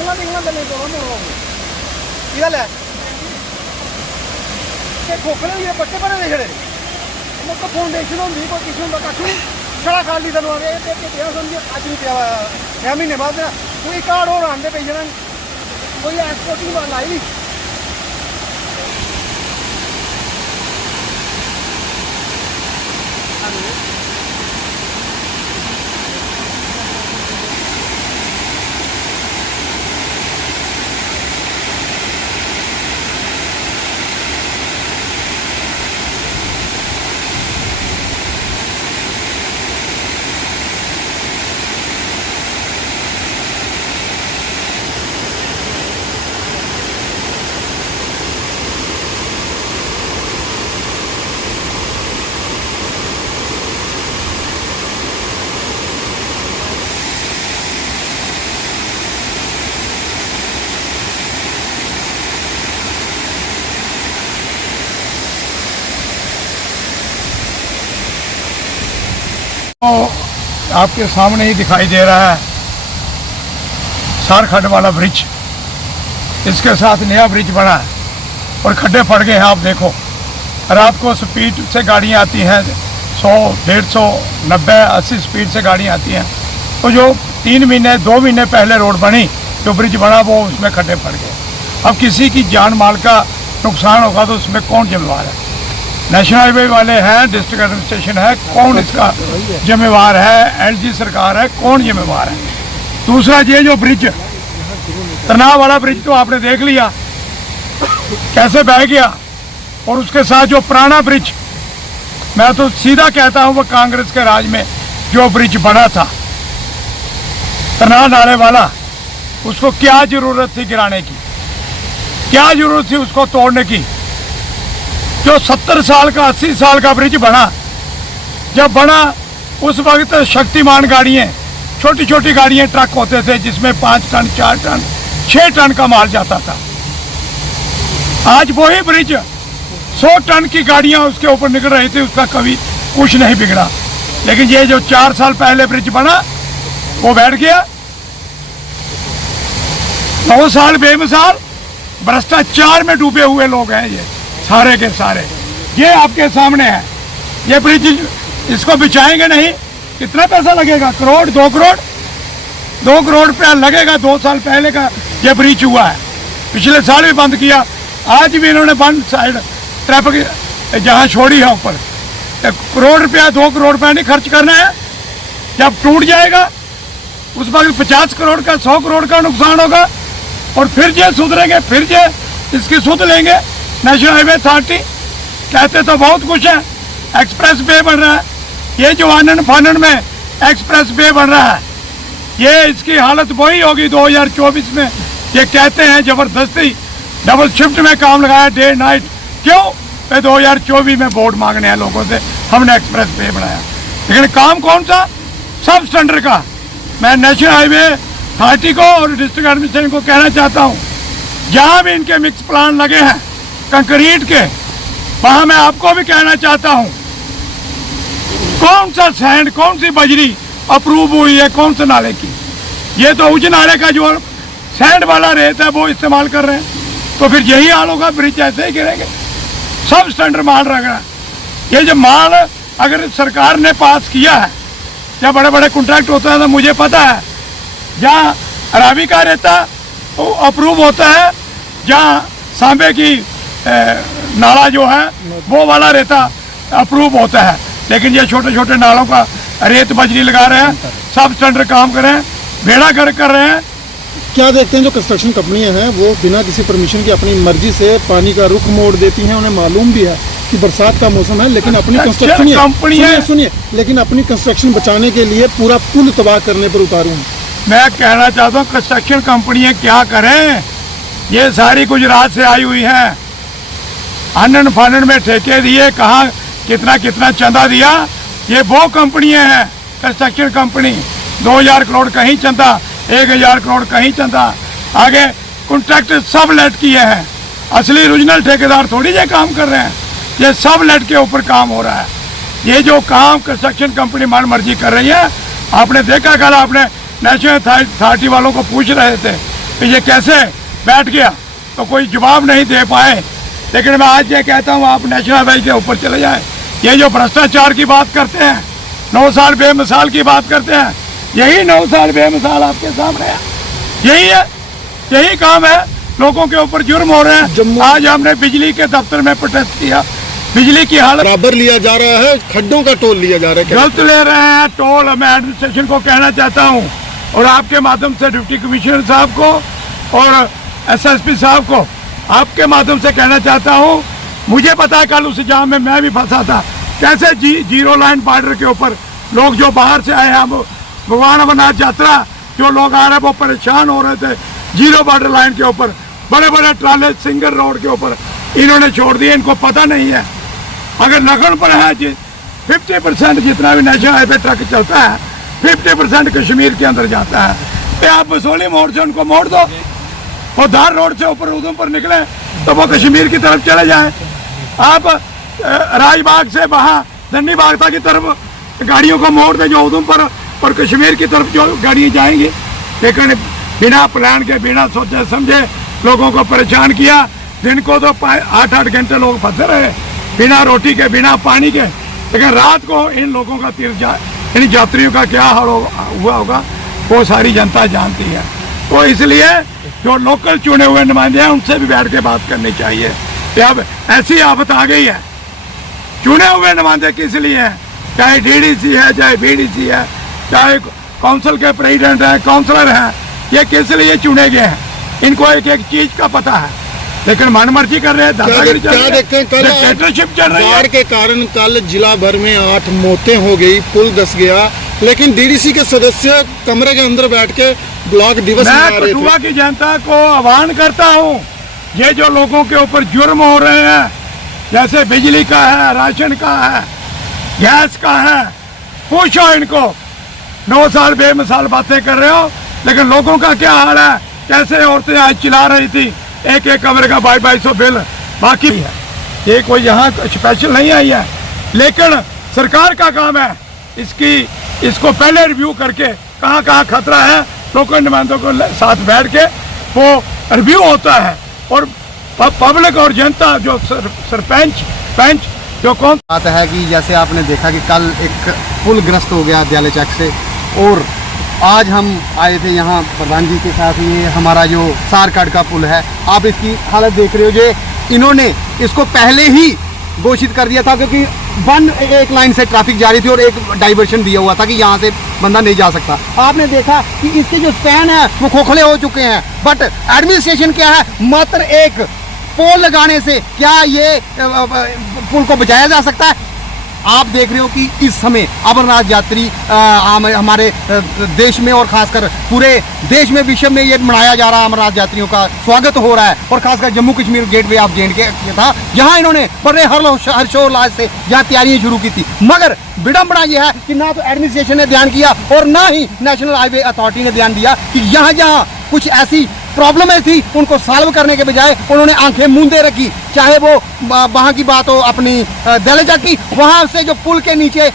फसलों निकलना देने को की गल है खोखले हुए पट्टे भरे दे छड़े मतलब फाउंडेशन होंगी कोई किसी होंगे कक्ख नहीं छड़ा खाली तैनूं आगे समझिए अज नहीं पिया 6 महीने बाद कोई कार्ड होर आंदे पे जाना कोई एक्सपोर्टिंग वाल आई नहीं तो आपके सामने ही दिखाई दे रहा है सारखंड वाला ब्रिज। इसके साथ नया ब्रिज बना है और खड्डे पड़ गए हैं। आप देखो रात को स्पीड से गाड़ियाँ आती हैं 100, 150, 90, 80 स्पीड से गाड़ियाँ आती हैं। तो जो 3 महीने 2 महीने पहले रोड बनी जो ब्रिज बना वो उसमें खड्डे पड़ गए। अब किसी की जान माल का नुकसान होगा तो उसमें कौन जिम्मेवार है? नेशनल हाईवे वाले हैं, डिस्ट्रिक्ट एडमिनिस्ट्रेशन है, कौन इसका जिम्मेवार है? एलजी सरकार है, कौन जिम्मेवार है? दूसरा ये जो ब्रिज तनाव वाला ब्रिज तो आपने देख लिया कैसे बह गया और उसके साथ जो पुराना ब्रिज मैं तो सीधा कहता हूं वो कांग्रेस के राज में जो ब्रिज बना था तनाव नाले वाला उसको क्या जरूरत थी गिराने की? क्या जरूरत थी उसको तोड़ने की? जो 70 साल का 80 साल का ब्रिज बना जब बना उस वक्त शक्तिमान गाड़ियाँ छोटी छोटी गाड़ियाँ ट्रक होते थे जिसमें 5 टन 4 टन 6 टन का माल जाता था। आज वही ब्रिज 100 टन की गाड़ियाँ उसके ऊपर निकल रही थी, उसका कभी कुछ नहीं बिगड़ा। लेकिन ये जो 4 साल पहले ब्रिज बना वो बैठ गया। 9 साल बेमिसाल भ्रष्टाचार में डूबे हुए लोग हैं ये सारे के सारे। ये आपके सामने है ये ब्रिज, इसको बिछाएंगे नहीं कितना पैसा लगेगा? करोड़ 2 करोड़ 2 करोड़ रुपया लगेगा। 2 साल पहले का ये ब्रिज हुआ है, पिछले साल भी बंद किया, आज भी इन्होंने बंद साइड ट्रैफिक जहाँ छोड़ी है ऊपर। 1 करोड़ रुपया 2 करोड़ रुपया नहीं खर्च करना है। जब टूट जाएगा उस वक्त 50 करोड़ का 100 करोड़ का नुकसान होगा और फिर ये सुधरेंगे, फिर ये इसकी सुध लेंगे। नेशनल हाईवे अथॉरिटी कहते तो बहुत कुछ है, एक्सप्रेस वे बन रहा है, ये जो आनंद फानंद में एक्सप्रेस वे बन रहा है ये इसकी हालत वही होगी 2024 में। ये कहते हैं जबरदस्ती डबल शिफ्ट में काम लगाया डे नाइट, क्यों? 2024 में वोट मांगने हैं लोगों से, हमने एक्सप्रेस वे बनाया। लेकिन काम कौन सा? सब स्टैंडर्ड का। मैं नेशनल हाईवे अथॉरिटी को और डिस्ट्रिक्ट एडमिनिस्ट्रेशन को कहना चाहता हूँ जहाँ भी इनके मिक्स प्लान लगे हैं कंक्रीट के, वहाँ मैं आपको भी कहना चाहता हूँ कौन सा सैंड कौन सी बजरी अप्रूव हुई है कौन से नाले की? ये तो उच्च नाले का जो सैंड वाला रेत है वो इस्तेमाल कर रहे हैं। तो फिर यही हाल होगा, ब्रिज ऐसे ही गिरेंगे। सब स्टैंडर्ड माल रख रहा है। ये जो माल अगर सरकार ने पास किया है या बड़े बड़े कॉन्ट्रैक्ट होता है तो मुझे पता है जहाँ अराबी का रेता वो अप्रूव होता है, जहाँ सांबे की नाला जो है वो वाला रेता अप्रूव होता है। लेकिन ये छोटे छोटे नालों का रेत बजरी लगा रहे हैं, सब स्टैंडर्ड काम कर रहे हैं, बेड़ा गर्क कर रहे हैं। क्या देखते हैं जो कंस्ट्रक्शन कंपनियां हैं वो बिना किसी परमिशन की अपनी मर्जी से पानी का रुख मोड़ देती हैं। उन्हें मालूम भी है कि बरसात का मौसम है लेकिन अपनी कंस्ट्रक्शन सुनिए लेकिन अपनी कंस्ट्रक्शन बचाने के लिए पूरा पुल तबाह करने पर उतारू हूँ। मैं कहना चाहता हूँ कंस्ट्रक्शन कंपनियां क्या करें, ये सारी गुजरात से आई हुई हैं। आनंद फानंद में ठेके दिए, कहाँ कितना कितना चंदा दिया। ये वो कंपनियां हैं कंस्ट्रक्शन कंपनी, 2000 करोड़ कहीं चंदा, 1000 करोड़ कहीं चंदा, आगे कॉन्ट्रैक्ट सब लेट किए हैं। असली ओरिजिनल ठेकेदार थोड़ी ये काम कर रहे हैं, ये सब लेट के ऊपर काम हो रहा है। ये जो काम कंस्ट्रक्शन कंपनी मन मर्जी कर रही है, आपने देखा कल आपने नेशनल अथॉरिटी वालों को पूछ रहे थे कि ये कैसे बैठ गया, तो कोई जवाब नहीं दे पाए। लेकिन मैं आज ये कहता हूँ आप नेशनल हाईवे के ऊपर चले जाएं। ये जो भ्रष्टाचार की बात करते हैं, 9 साल बेमिसाल की बात करते हैं, यही 9 साल बेमिसाल आपके सामने है। यही है, यही काम है। लोगों के ऊपर जुर्म हो रहे हैं। आज हमने बिजली के दफ्तर में प्रोटेस्ट किया, बिजली की हालत बराबर लिया जा रहा है, खड्डों का टोल लिया जा रहा है, गलत ले रहे हैं टोल। मैं एडमिनिस्ट्रेशन को कहना चाहता हूँ और आपके माध्यम से डिप्टी कमिश्नर साहब को और SSP साहब को आपके माध्यम से कहना चाहता हूँ, मुझे पता है कल उस जाम में मैं भी फंसा था। कैसे जीरो लाइन बॉर्डर के ऊपर लोग जो बाहर से आए हैं, भगवान अमरनाथ यात्रा जो लोग आ रहे हैं वो परेशान हो रहे थे। जीरो बॉर्डर लाइन के ऊपर बड़े बड़े ट्राले सिंगल रोड के ऊपर इन्होंने छोड़ दिए, इनको पता नहीं है। अगर लगन पर है 50% जितना भी नेशनल हाईवे ट्रक चलता है 50% कश्मीर के अंदर जाता है। ये आप बसोली मोड़ से उनको मोड़ दो, वो धार रोड से ऊपर उधमपुर निकले तो वो कश्मीर की तरफ चले जाएं। आप राजबाग से वहाँ धन्नी बाग की तरफ गाड़ियों को मोड़ दे जो उधमपुर और कश्मीर की तरफ जो गाड़ियाँ जाएंगी। लेकिन बिना प्लान के, बिना सोचे समझे लोगों को परेशान किया। दिन को तो 8-8 घंटे लोग फंसे रहे बिना रोटी के, बिना पानी के। लेकिन रात को इन लोगों का इन यात्रियों का क्या हाल हुआ होगा वो सारी जनता जानती है। तो इसलिए जो लोकल चुने हुए नुमाइंदे हैं उनसे भी बैठ के बात करनी चाहिए कि अब ऐसी आफत आ गई है। चुने हुए नुमाइंदे किस लिए हैं, चाहे DDC है, चाहे BDC है, चाहे काउंसिल के प्रेसिडेंट हैं, काउंसलर हैं, ये किस लिए चुने गए हैं। इनको एक एक चीज का पता है, लेकिन मनमर्जी कर रहे हैं, दादागिरी चल रही है, डिक्टेटरशिप चल रही है। बाढ़ के कारण कल जिला भर में 8 मौतें हो गई, पुल धंस गया, लेकिन DDC के सदस्य कमरे के अंदर बैठ के ब्लॉक दिवस मना रहे थे। मैं कठुआ की जनता को आह्वान करता हूँ, ये जो लोगों के ऊपर जुर्म हो रहे हैं, जैसे बिजली का है, राशन का है, गैस का है, पूछो इनको। 9 साल बेमिसाल बातें कर रहे हो, लेकिन लोगों का क्या हाल है। कैसे औरतें आज चिल्ला रही थी एक कमरे का 2200 बिल बाकी है। ये कोई यहाँ स्पेशल नहीं आई है, लेकिन सरकार का काम है इसको पहले रिव्यू करके कहाँ कहाँ खतरा है, लोकल नुमाइंदों को साथ बैठ के वो रिव्यू होता है। और पब्लिक और जनता जो सरपंच जो कौन बात है कि जैसे आपने देखा कि कल एक पुल ग्रस्त हो गया दयाले चक से, और आज हम आए थे यहाँ प्रधान जी के साथ। ये हमारा जो सारकाड़ का पुल है, आप इसकी हालत देख रहे हो। जो इन्होंने इसको पहले ही घोषित कर दिया था क्योंकि एक लाइन से ट्रैफिक जा रही थी और एक डाइवर्शन दिया हुआ था कि यहाँ से बंदा नहीं जा सकता। आपने देखा कि इसके जो स्पैन है वो खोखले हो चुके हैं, बट एडमिनिस्ट्रेशन क्या है, मात्र एक पोल लगाने से क्या ये पुल को बचाया जा सकता है। आप देख रहे हो कि इस समय अमरनाथ यात्री हमारे देश में और खासकर पूरे देश में, विश्व में ये मनाया जा रहा है। अमरनाथ यात्रियों का स्वागत हो रहा है और खासकर Jammu Kashmir gateway of J&K था, जहां इन्होंने बड़े हर्षोल्लास से जहां तैयारियां शुरू की थी। मगर विडंबना यह है कि ना तो एडमिनिस्ट्रेशन ने ध्यान किया और ना ही नेशनल हाईवे अथॉरिटी ने ध्यान दिया कि यहाँ जहाँ कुछ ऐसी प्रॉब्लमें थी उनको सॉल्व करने के बजाय उन्होंने आंखें मूंदे रखी। चाहे वो वहाँ की बात हो अपनी दयाले चक की, वहाँ से जो पुल के नीचे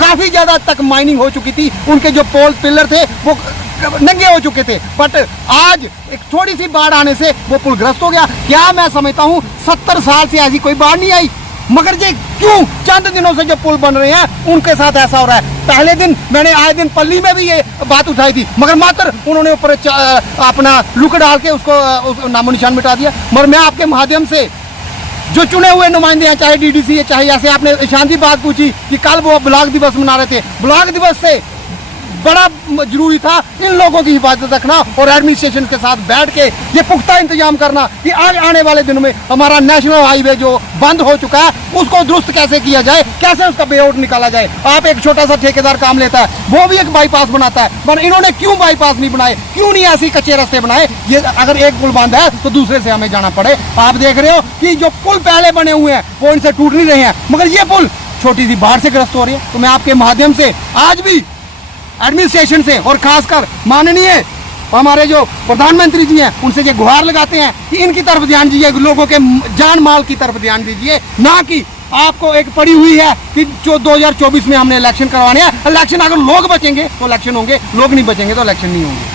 काफ़ी ज़्यादा तक माइनिंग हो चुकी थी, उनके जो पोल पिलर थे वो नंगे हो चुके थे। बट आज एक थोड़ी सी बाढ़ आने से वो पुल ग्रस्त हो गया। क्या मैं समझता हूँ 70 साल से ऐसी कोई बाढ़ नहीं आई, मगर ये क्यों चंद दिनों से जो पुल बन रहे हैं उनके साथ ऐसा हो रहा है। पहले दिन मैंने आए दिन पल्ली में भी ये बात उठाई थी, मगर मात्र उन्होंने ऊपर अपना लुक डाल के उसको नामो निशान मिटा दिया। मगर मैं आपके माध्यम से जो चुने हुए नुमाइंदे हैं, चाहे DDC है, चाहे ऐसे आपने शांति बात पूछी कि कल वो ब्लॉक दिवस मना रहे थे, ब्लॉक दिवस से बड़ा जरूरी था इन लोगों की हिफाजत रखना और एडमिनिस्ट्रेशन के साथ बैठ के ये पुख्ता इंतजाम करना कि आने वाले दिनों में हमारा नेशनल हाईवे जो बंद हो चुका है उसको दुरुस्त कैसे किया जाए, कैसे उसका बेआउट निकाला जाए। आप एक छोटा सा ठेकेदार काम लेता है, वो भी एक बाईपास बनाता है, पर इन्होंने क्यों बाईपास नहीं बनाए, क्यों नहीं ऐसी कच्चे रास्ते बनाए। ये अगर एक पुल बंद है तो दूसरे से हमें जाना पड़े। आप देख रहे हो कि जो पुल पहले बने हुए हैं वो इनसे टूट नहीं रहे हैं, मगर ये पुल छोटी सी बाढ़ से ग्रस्त हो रही है। तो मैं आपके माध्यम से आज भी एडमिनिस्ट्रेशन से और खासकर माननीय हमारे जो प्रधानमंत्री जी हैं उनसे ये गुहार लगाते हैं कि इनकी तरफ ध्यान दीजिए, लोगों के जान माल की तरफ ध्यान दीजिए, ना कि आपको एक पड़ी हुई है कि जो 2024 में हमने इलेक्शन करवाने हैं। इलेक्शन अगर लोग बचेंगे तो इलेक्शन होंगे, लोग नहीं बचेंगे तो इलेक्शन नहीं होंगे।